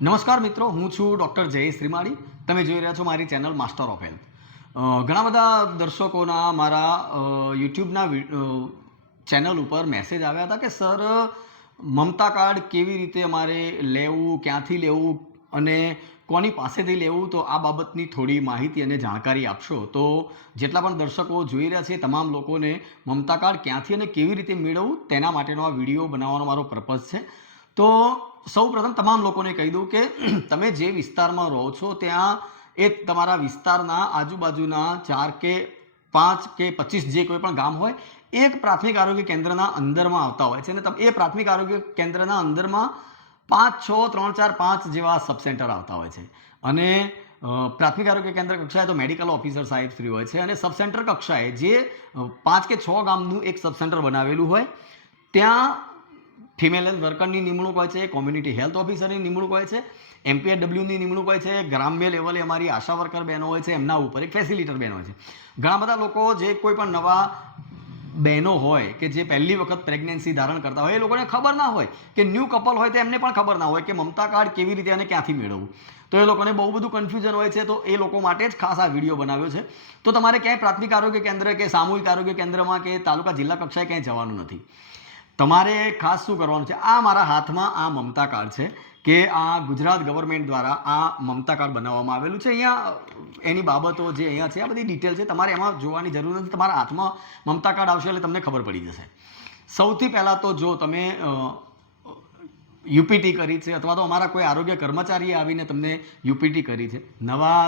નમસ્કાર મિત્રો, હું છું ડૉક્ટર જય શ્રીમાળી. તમે જોઈ રહ્યા છો મારી ચેનલ માસ્ટર ઓફ હેલ્થ ઘણા બધા દર્શકોના મારા યુટ્યુબના ચેનલ ઉપર મેસેજ આવ્યા હતા કે, સર, મમતા કાર્ડ કેવી રીતે અમારે લેવું, ક્યાંથી લેવું અને કોની પાસેથી લેવું? તો આ બાબતની થોડી માહિતી અને જાણકારી આપશો. તો જેટલા પણ દર્શકો જોઈ રહ્યા છે, તમામ લોકોને મમતા કાર્ડ ક્યાંથી અને કેવી રીતે મેળવવું, તેના માટેનો આ વીડિયો બનાવવાનો મારો પર્પઝ છે. તો સૌ પ્રથમ તમામ લોકોને કહી દઉં કે તમે જે વિસ્તારમાં રહો છો, ત્યાં એ તમારા વિસ્તારના આજુબાજુના ચાર કે પાંચ કે પચીસ જે કોઈ પણ ગામ હોય, એક પ્રાથમિક આરોગ્ય કેન્દ્રના અંદરમાં આવતા હોય છે. અને એ પ્રાથમિક આરોગ્ય કેન્દ્રના અંદરમાં પાંચ, છ, ત્રણ, ચાર, પાંચ જેવા સબ સેન્ટર આવતા હોય છે. અને પ્રાથમિક આરોગ્ય કેન્દ્ર કક્ષાએ તો મેડિકલ ઓફિસર સાહેબ શ્રી હોય છે. અને સબ સેન્ટર કક્ષાએ જે પાંચ કે છ ગામનું એક સબ સેન્ટર બનાવેલું હોય, ત્યાં ફિમેલ હેલ્થ વર્કરની નિમણૂક હોય છે કોમ્યુનિટી હેલ્થ ઓફિસરની નિમણૂક હોય છે એમપીએડબ્લ્યુની નિમણૂક હોય છે ગ્રામ્ય લેવલે અમારી આશા વર્કર બહેનો હોય છે, એમના ઉપર એક ફેસિલિટર બહેનો હોય છે. ઘણા બધા લોકો જે કોઈ પણ નવા બહેનો હોય કે જે પહેલી વખત પ્રેગ્નન્સી ધારણ કરતા હોય, એ લોકોને ખબર ના હોય કે ન્યૂ કપલ હોય તો એમને પણ ખબર ના હોય કે મમતા કાર્ડ કેવી રીતે અને ક્યાંથી મેળવવું. તો એ લોકોને બહુ બધું કન્ફ્યુઝન હોય છે, તો એ લોકો માટે જ ખાસ આ વીડિયો બનાવ્યો છે. તો તમારે ક્યાંય પ્રાથમિક આરોગ્ય કેન્દ્ર કે સામૂહિક આરોગ્ય કેન્દ્રમાં કે તાલુકા જિલ્લા કક્ષાએ ક્યાંય જવાનું નથી. તમારે ખાસ શું કરવાનું છે? આ મારા હાથમાં આ મમતા કાર્ડ છે કે આ ગુજરાત ગવર્મેન્ટ દ્વારા આ મમતા કાર્ડ બનાવવામાં આવેલું છે. અહીંયા, એની બાબતો જે અહીંયા છે, આ બધી ડિટેલ છે. તમારે એમાં જોવાની જરૂર નથી. તમારા હાથમાં મમતા કાર્ડ આવશે એટલે તમને ખબર પડી જશે. સૌથી પહેલાં તો જો તમે યુપીટી કરી છે અથવા તો અમારા કોઈ આરોગ્ય કર્મચારીએ આવીને તમને યુપીટી કરી છે. નવા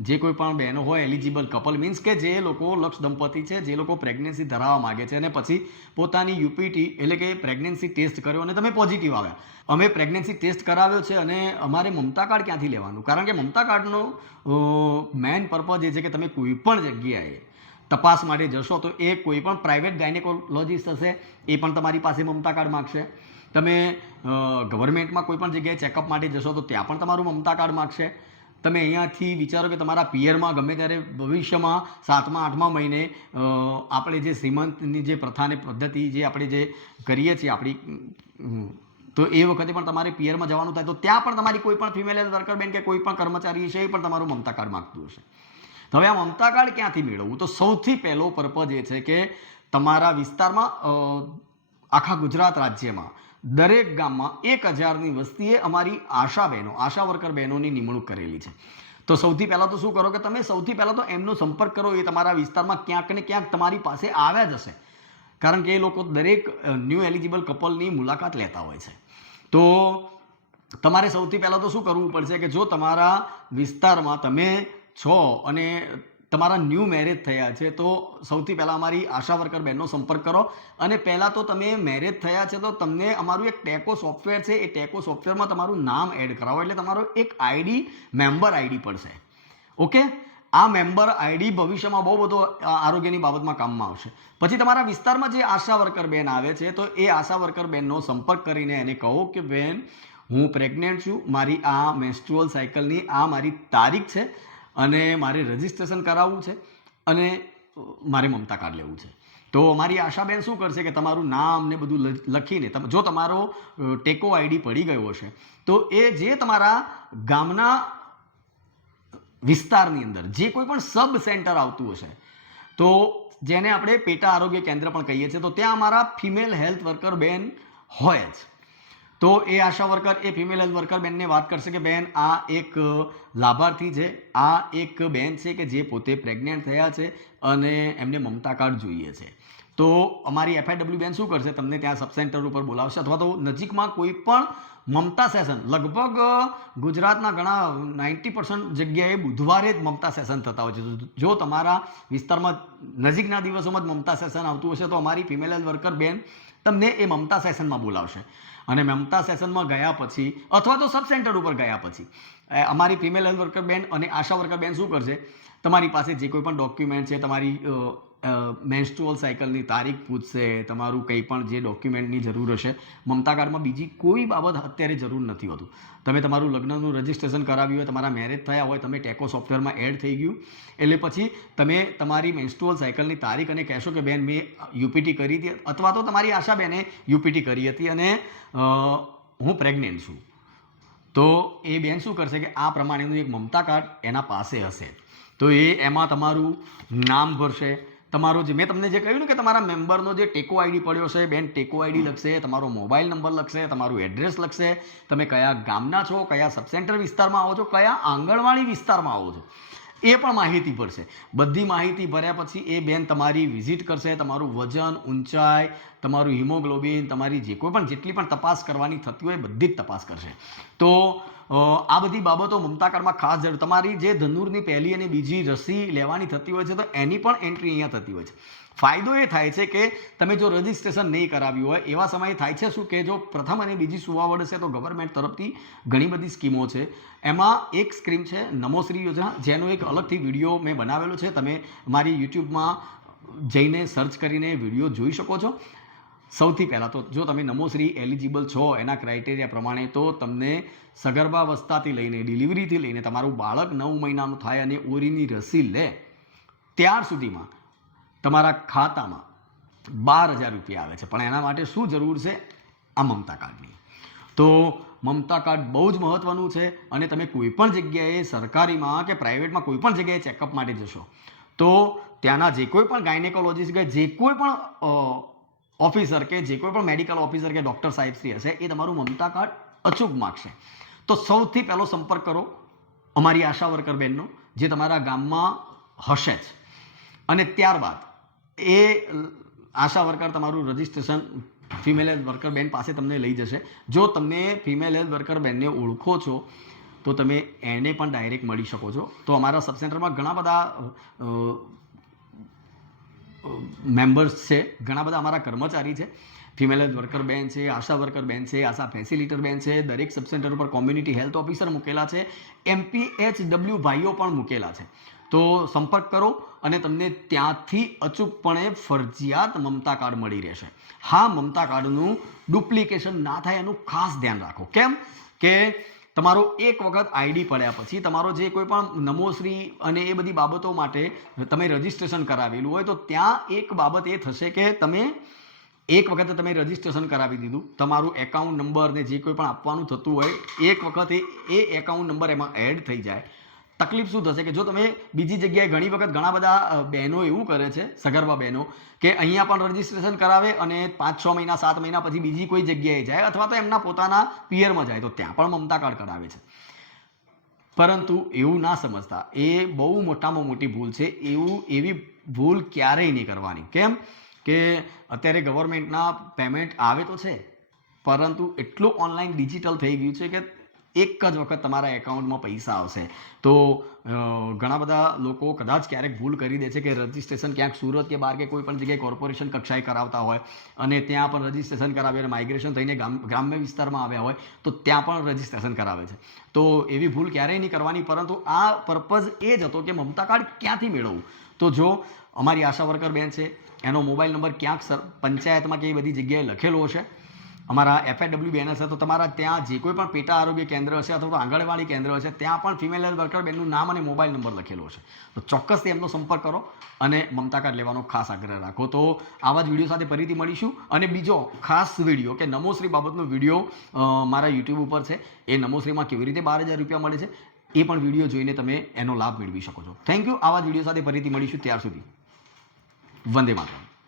જે કોઈ પણ બહેનો હોય એલિજિબલ કપલ મીન્સ કે જે લોકો લક્ષ દંપતી છે, જે લોકો પ્રેગ્નન્સી ધરાવવા માગે છે અને પછી પોતાની યુપીટી એટલે કે પ્રેગ્નન્સી ટેસ્ટ કર્યો અને તમે પોઝિટિવ આવ્યા. અમે પ્રેગ્નન્સી ટેસ્ટ કરાવ્યો છે અને અમારે મમતા કાર્ડ ક્યાંથી લેવાનું? કારણ કે મમતા કાર્ડનો મેઇન પર્પઝ એ છે કે તમે કોઈ પણ જગ્યાએ તપાસ માટે જશો તો એ કોઈ પણ પ્રાઇવેટ ગાયનેકોલોજીસ્ટ હશે, એ પણ તમારી પાસે મમતા કાર્ડ માગશે. તમે ગવર્મેન્ટમાં કોઈ પણ જગ્યાએ ચેકઅપ માટે જશો તો ત્યાં પણ તમારું મમતા કાર્ડ માગશે. તમે અહીંયાથી વિચારો કે તમારા પિયરમાં ગમે ત્યારે ભવિષ્યમાં સાતમા, આઠમા મહિને આપણે જે શ્રીમંતની જે પ્રથાને પદ્ધતિ જે આપણે જે કરીએ છીએ આપણી તો એ વખતે પણ તમારે પિયરમાં જવાનું થાય તો ત્યાં પણ તમારી કોઈ પણ ફિમેલ વર્કર બેન કે કોઈ પણ કર્મચારી છે એ પણ તમારું મમતા કાર્ડ માગતું હશે. હવે આ મમતા કાર્ડ ક્યાંથી મેળવવું? તો સૌથી પહેલો પર્પઝ એ છે કે તમારા વિસ્તારમાં આખા ગુજરાત રાજ્યમાં દરેક ગામમાં એક હજારની વસ્તીએ અમારી આશા બહેનો, આશા વર્કર બહેનોની નિમણૂક કરેલી છે. તો સૌથી પહેલાં તો શું કરો કે તમે સૌથી પહેલાં તો એમનો સંપર્ક કરો, એ તમારા વિસ્તારમાં ક્યાંક ને ક્યાંક તમારી પાસે આવ્યા જ હશે. કારણ કે એ લોકો દરેક ન્યૂ એલિજિબલ કપલની મુલાકાત લેતા હોય છે. તો તમારે સૌથી પહેલાં તો શું કરવું પડશે કે જો તમારા વિસ્તારમાં તમે છો અને તમારા ન્યૂ મેરેજ થયા છે, તો સૌથી પહેલાં અમારી આશા વર્કર બહેનનો સંપર્ક કરો. અને પહેલાં તો તમે મેરેજ થયા છે, તો તમને અમારું એક ટેકો સોફ્ટવેર છે, એ ટેકો સોફ્ટવેરમાં તમારું નામ એડ કરાવો, એટલે તમારો એક આઈડી મેમ્બર આઈડી પડશે. ઓકે આ મેમ્બર આઈડી ભવિષ્યમાં બહુ બધો આરોગ્યની બાબતમાં કામમાં આવશે. પછી તમારા વિસ્તારમાં જે આશા વર્કર બેન આવે છે, તો એ આશા વર્કર બેનનો સંપર્ક કરીને એને કહો કે, બેન, હું પ્રેગ્નેન્ટ છું, મારી આ મેન્સ્ટ્રુઅલ સાયકલની આ મારી તારીખ છે અને મારે રજિસ્ટ્રેશન કરાવવું છે અને મારે મમતા કાર્ડ લેવું છે. તો મારી આશાબેન શું કરશે કે તમારું નામ ને બધું લખીને જો તમારો ટેકો આઈડી પડી ગયો હશે, તો એ જે તમારા ગામના વિસ્તારની અંદર જે કોઈ પણ સબ સેન્ટર આવતું હશે, તો જેને આપણે પેટા આરોગ્ય કેન્દ્ર પણ કહીએ છીએ, તો ત્યાં અમારા ફિમેલ હેલ્થ વર્કર બેન હોય જ. તો એ આશા વર્કર, એ ફિમેલ હેલ્થ વર્કર બેનને વાત કરશે કે બેન, આ એક લાભાર્થી છે. આ એક બેન છે કે જે પોતે પ્રેગ્નેન્ટ થયા છે અને એમને મમતા કાર્ડ જોઈએ છે. તો અમારી એફઆઈડબ્લ્યુ બેન શું કરશે? તમને ત્યાં સબ ઉપર બોલાવશે અથવા તો નજીકમાં કોઈ પણ મમતા સેશન લગભગ ગુજરાતના ઘણા નાઇન્ટી પર્સન્ટ જગ્યાએ બુધવારે જ મમતા સેશન થતા હોય છે. જો તમારા વિસ્તારમાં નજીકના દિવસોમાં જ મમતા સેશન આવતું હશે તો અમારી ફિમેલ હેલ્થ વર્કર બેન તમને એ મમતા સેશનમાં બોલાવશે. અને મમતા સેશનમાં ગયા પછી, અથવા તો સબ સેન્ટર ઉપર ગયા પછી અમારી ફિમેલ હેલ્થ વર્કર બેન અને આશા વર્કર બેન શું કરશે? તમારી પાસે જે કોઈ પણ ડોક્યુમેન્ટ છે, તમારી મેન્સ્ટ્રુઅલ સાયકલની તારીખ પૂછશે, તમારું કંઈ પણ જે ડોક્યુમેન્ટની જરૂર હશે. મમતા કાર્ડમાં બીજી કોઈ બાબત અત્યારે જરૂર નથી હોતું. તમે તમારું લગ્નનું રજિસ્ટ્રેશન કરાવ્યું હોય, તમારા મેરેજ થયા હોય, તમે ટેકો સોફ્ટવેરમાં એડ થઈ ગયું, એટલે પછી તમે તમારી મેન્સ્ટ્રુઅલ સાયકલની તારીખ અને કહેશો કે, બેન, મેં યુપીટી કરી હતી. અથવા તો તમારી આશા બેને યુપીટી કરી હતી અને હું પ્રેગ્નેન્ટ છું. તો એ બેન શું કરશે કે, આ પ્રમાણેનું એક મમતા કાર્ડ એના પાસે હશે. તો એ, એમાં તમારું નામ ભરશે તમારું જે મેં તમને જે કહ્યું ને કે તમારા મેમ્બરનો જે ટેકો આઈડી પડ્યો છે, બેન ટેકો આઈડી લખશે, તમારો મોબાઈલ નંબર લખશે, તમારું એડ્રેસ લખશે, તમે કયા ગામના છો, કયા સબસેન્ટર વિસ્તારમાં આવો છો, કયા આંગણવાડી વિસ્તારમાં આવો છો, એ પણ માહિતી ભરશે. બધી માહિતી ભર્યા પછી એ બેન તમારી વિઝિટ કરશે, તમારું વજન, ઊંચાઈ, તમારું હિમોગ્લોબિન, તમારી જે કોઈ પણ જેટલી પણ તપાસ કરવાની થતી હોય બધી જ તપાસ કરશે. તો આ બધી બાબતો મમતા કાર્ડમાં ખાસ જરૂર. તમારી જે ધનુરની પહેલી અને બીજી રસી લેવાની થતી હોય છે, તો એની પણ એન્ટ્રી અહીંયા થતી હોય છે. ફાયદો એ થાય છે કે તમે જો રજિસ્ટ્રેશન નહીં કરાવ્યું હોય, એવા સમયે થાય છે શું કે જો પ્રથમ અને બીજી સુવાવડ છે તો ગવર્મેન્ટ તરફથી ઘણી બધી સ્કીમો છે. એમાં એક સ્કીમ છે નમોશ્રી યોજના. જેનો એક અલગથી વીડિયો મેં બનાવેલો છે. તમે મારી યુટ્યુબમાં જઈને સર્ચ કરીને વીડિયો જોઈ શકો છો. સૌથી પહેલાં તો જો તમે નમોશ્રી એલિજિબલ છો એના ક્રાઇટેરિયા પ્રમાણે તો તમને સગર્ભાવસ્થાથી લઈને ડિલિવરીથી લઈને તમારું બાળક નવ મહિનાનું થાય અને ઓરીની રસી લે, ત્યાર સુધીમાં તમારા ખાતામાં બાર હજાર રૂપિયા આવે છે. પણ એના માટે શું જરૂર છે? આ મમતા કાર્ડની. તો મમતા કાર્ડ બહુ જ મહત્ત્વનું છે અને તમે કોઈપણ જગ્યાએ સરકારીમાં કે પ્રાઇવેટમાં કોઈપણ જગ્યાએ ચેકઅપ માટે જશો, તો ત્યાંના જે કોઈ પણ ગાયનેકોલોજીસ્ટ કે જે કોઈ પણ ઓફિસર કે જે કોઈ પણ મેડિકલ ઓફિસર કે ડૉક્ટર સાહેબશ્રી હશે, એ તમારું મમતા કાર્ડ અચૂક માગશે. તો સૌથી પહેલો સંપર્ક કરો અમારી આશા વર્કર બહેનનો, જે તમારા ગામમાં હશે જ. અને ત્યારબાદ એ આશા વર્કર તમારું રજિસ્ટ્રેશન ફિમેલ હેલ્થ વર્કર બેન પાસે તમને લઈ જશે. જો તમે ફિમેલ હેલ્થ વર્કર બેનને ઓળખો છો, તો તમે એને પણ ડાયરેક્ટ મળી શકો છો. તો અમારા સબસેન્ટરમાં ઘણા બધા મેમ્બર્સ છે. ઘણા બધા અમારા કર્મચારી છે. ફિમેલ હેલ્થ વર્કર બેન છે, આશા વર્કર બેન છે, આશા ફેસિલિટર બેન છે, દરેક સબસેન્ટર ઉપર કોમ્યુનિટી હેલ્થ ઓફિસર મૂકેલા છે. એમપીએચ ડબલ્યુ ભાઈઓ પણ મૂકેલા છે. તો સંપર્ક કરો અને તમને ત્યાંથી અચૂકપણે ફરજિયાત મમતા કાર્ડ મળી રહેશે. હા, મમતા કાર્ડનું ડુપ્લિકેશન ના થાય એનું ખાસ ધ્યાન રાખો. કેમ? કે તમારો એક વખત આઈડી પડ્યા પછી તમારો જે કોઈ પણ નમોશ્રી અને એ બધી બાબતો માટે તમે રજિસ્ટ્રેશન કરાવેલું હોય તો ત્યાં એક બાબત એ થશે કે તમે એક વખતે તમે રજિસ્ટ્રેશન કરાવી દીધું. તમારું એકાઉન્ટ નંબર ને જે કોઈ પણ આપવાનું થતું હોય, એક વખતે એ એકાઉન્ટ નંબર એમાં એડ થઈ જાય. તકલીફ શું થશે કે જો તમે બીજી જગ્યાએ ઘણી વખત ઘણા બધા બહેનો એવું કરે છે, સગર્ભા બહેનો, કે અહીંયા પણ રજીસ્ટ્રેશન કરાવે અને પાંચ છ મહિના, સાત મહિના પછી બીજી કોઈ જગ્યાએ જાય અથવા તો એમના પોતાના પિયરમાં જાય, તો ત્યાં પણ મમતા કાર્ડ કરાવે છે. પરંતુ એવું ના સમજતા. એ બહુ મોટામાં મોટી ભૂલ છે. એવું, એવી ભૂલ ક્યારેય નહીં કરવાની. કેમ? કે અત્યારે ગવર્મેન્ટના પેમેન્ટ આવે તો છે. પરંતુ એટલું ઓનલાઈન ડિજિટલ થઈ ગયું છે કે એક જ વખત તમારા એકાઉન્ટમાં પૈસા આવશે. તો ઘણા બધા લોકો કદાચ ક્યારેક ભૂલ કરી દે છે કે રજિસ્ટ્રેશન ક્યાંક સુરત કે બહાર કે કોઈ પણ જગ્યાએ કોર્પોરેશન કક્ષાએ કરાવતા હોય અને ત્યાં પણ રજિસ્ટ્રેશન કરાવે અને માઇગ્રેશન થઈને ગામ, ગ્રામ્ય વિસ્તારમાં આવ્યા હોય, તો ત્યાં પણ રજિસ્ટ્રેશન કરાવે છે. તો એવી ભૂલ ક્યારેય નહીં કરવાની, પરંતુ આ પર્પઝ એ જ હતો કે મમતા કાર્ડ ક્યાંથી મેળવવું? તો જો, અમારી આશા વર્કર બેન છે, એનો મોબાઈલ નંબર ક્યાંક સર, પંચાયતમાં કે એ બધી જગ્યાએ લખેલો હશે અમારા એફઆઈડબ્લ્યુ બેન છે, તો તમારા ત્યાં જે કોઈ પણ પેટા આરોગ્ય કેન્દ્ર હશે અથવા તો આંગણવાડી કેન્દ્ર હશે, ત્યાં પણ ફિમેલ હેલ્થ વર્કર બેનનું નામ અને મોબાઈલ નંબર લખેલો છે તો ચોક્કસથી એમનો સંપર્ક કરો અને મમતા કાર્ડ લેવાનો ખાસ આગ્રહ રાખો. તો આવા જ વીડિયો સાથે ફરીથી મળીશું. અને બીજો ખાસ વીડિયો કે નમોશ્રી બાબતનો વીડિયો મારા યુટ્યુબ ઉપર છે. એ નમોશ્રીમાં કેવી રીતે બાર હજાર રૂપિયા મળે છે, એ પણ વીડિયો જોઈને તમે એનો લાભ મેળવી શકો છો. થેન્ક યુ આવા જ વીડિયો સાથે ફરીથી મળીશું. ત્યાર સુધી. વંદે માતરમ.